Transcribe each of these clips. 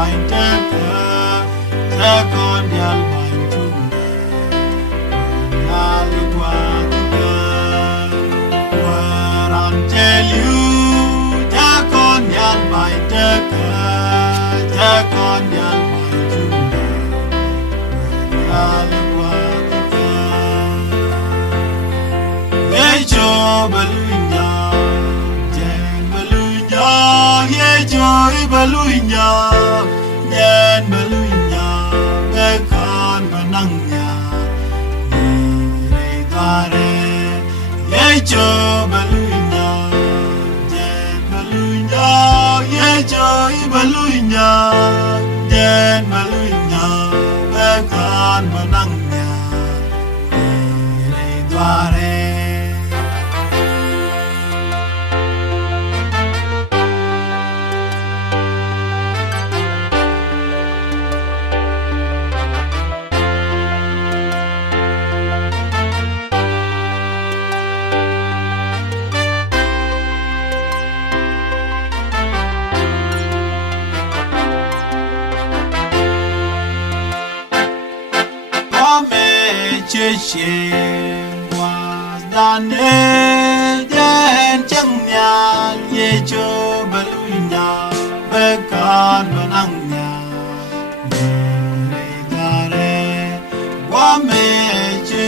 bài tê cơ cha con nhal bài chung nhà lưu qua cơ ran che liu cha con nhal bài tê cơ cha con nhal bài chung nhà lưu qua cơ ye cho balunya jen balunya ye cho balunya nyen balunya be kan manang nya re gare ye cho balunya jen balunya ye cho balunya nyen balunya be kan manang nya re gare. Che was done den chẳng nhà ye cho balunya bekan benang nya gare wa me che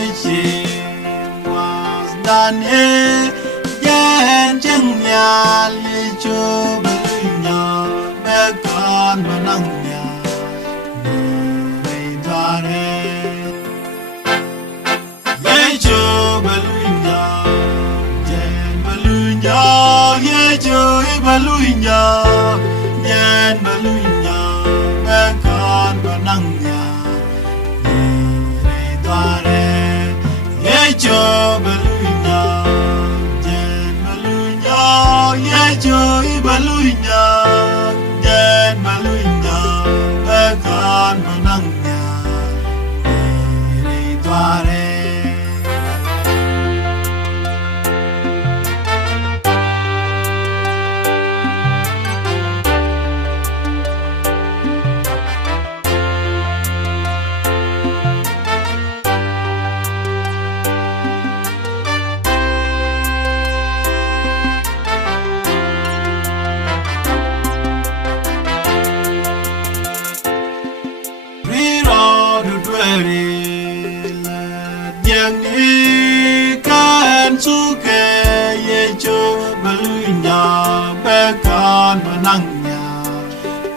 was done den chẳng nhà ye cho balunya bekan benang nya gare cho balunya jen balunya ye cho balunya jen balunya bekan benangnya re dare ye cho balunya jen balunya ye cho balunya jen balunya bekan benangnya re dare. Yang ikan suke ye cho balunya bekan menangnya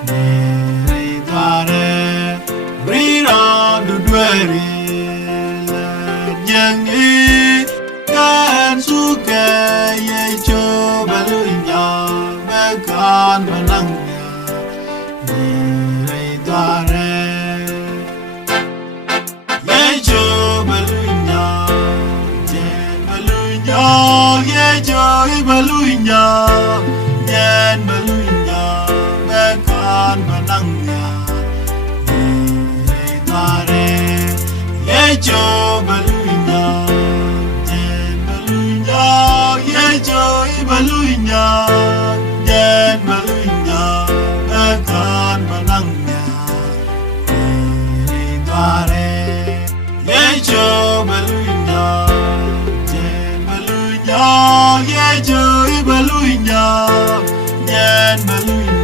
nere dare rira duere yang ikan suke ye cho balunya bekan menangnya nere dare ye cho ye cho balunya nyen balunya bekan benangnya re gare ye cho balunya nyen balunya ye cho balunya nyen balunya bekan benangnya re gare ye cho balunya ye cho balunya nyen balunya